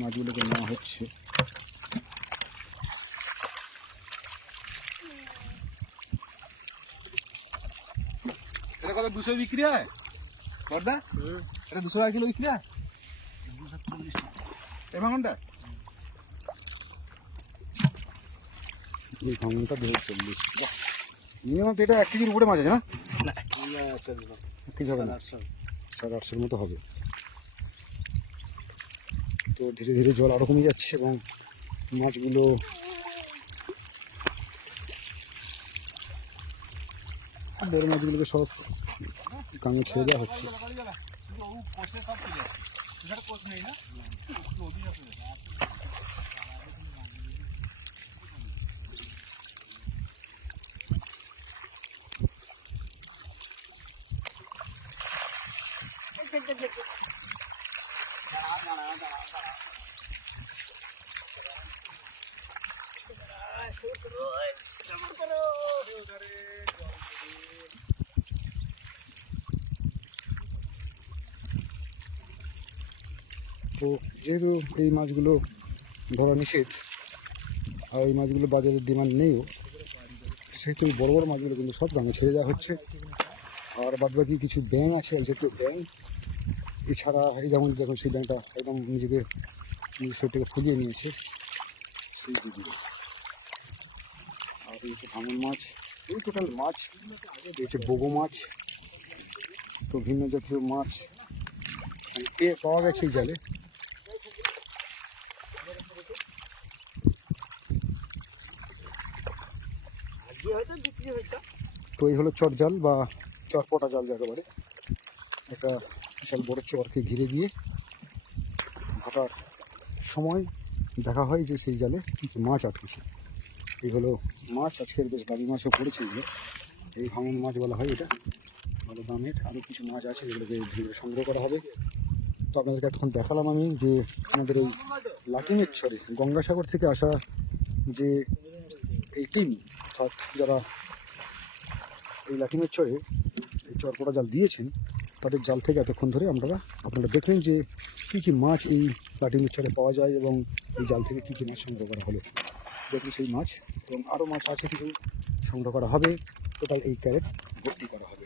মাছগুলোকে নেওয়া হচ্ছে। এটা কত 200 বিক্রি হয় বড়দা? এটা 200 টাকা কিলো বিক্রি হয়? 240 টাকা এই ভাঙনটা? এই ভাঙনটা 240 মিনিমাম। এটা 1 কেজির উপরে মাছ আছে না? না 1 কেজি হবে না, 700-800 মতো হবে। তো ধীরে ধীরে জল আরও কমে যাচ্ছে এবং মাছগুলো বড় মাছগুলোকে সব গাঙে ছেড়ে দেওয়া হচ্ছে। তো যেহেতু এই মাছগুলো ধরা নিষেধ আর এই মাছগুলো বাজারে ডিমান্ড নেইও, সেহেতু বড় বড় মাছগুলো কিন্তু সব গাঙে ছেড়ে দেওয়া হচ্ছে। আর বাদবাকি কিছু ব্যাঙ আছে, যেহেতু ব্যাঙ এছাড়া এই যেমন দেখুন সেই ব্যাঙটা একদম নিজের শরীরটাকে ফুলিয়ে নিয়েছে সেই দিকে। আর এই হচ্ছে ভাঙন মাছ, এই টোটাল মাছ। এই হচ্ছে বোগো মাছ, তো ভিন্ন জাতীয় মাছ পেয়ে পাওয়া গেছে এই জালে। তো এই হলো চট জাল বা চটপটা জাল যাকে বলে। একটা বিশাল বড় চরকে ঘিরে দিয়ে ভাটার সময় দেখা হয় যে সেই জালে কিছু মাছ আটকেছে। এই হলো মাছ, আজকের বেশ দামি মাছও পড়েছে এগুলো। এই ভাঙন মাছ বলা হয় এটা, ভালো দামের। আরও কিছু মাছ আছে যেগুলোকে ধীরে সংগ্রহ করা হবে। তো আপনাদেরকে এখন দেখালাম আমি যে আমাদের ওই লাটিমের চরে গঙ্গাসাগর থেকে আসা যে এই টিম, অর্থাৎ যারা এই লাটিমের চরে এই চরপটা জাল দিয়েছেন, তাদের জাল থেকে এতক্ষণ ধরে আপনারা দেখলেন যে কী কী মাছ এই লাটিমের চরে পাওয়া যায় এবং এই জাল থেকে কী কী মাছ সংগ্রহ করা হলো। দেখুন সেই মাছ, এবং আরও মাছ আছে কিছু সংগ্রহ করা হবে। টোটাল এই ক্যারেট ভর্তি করা হবে।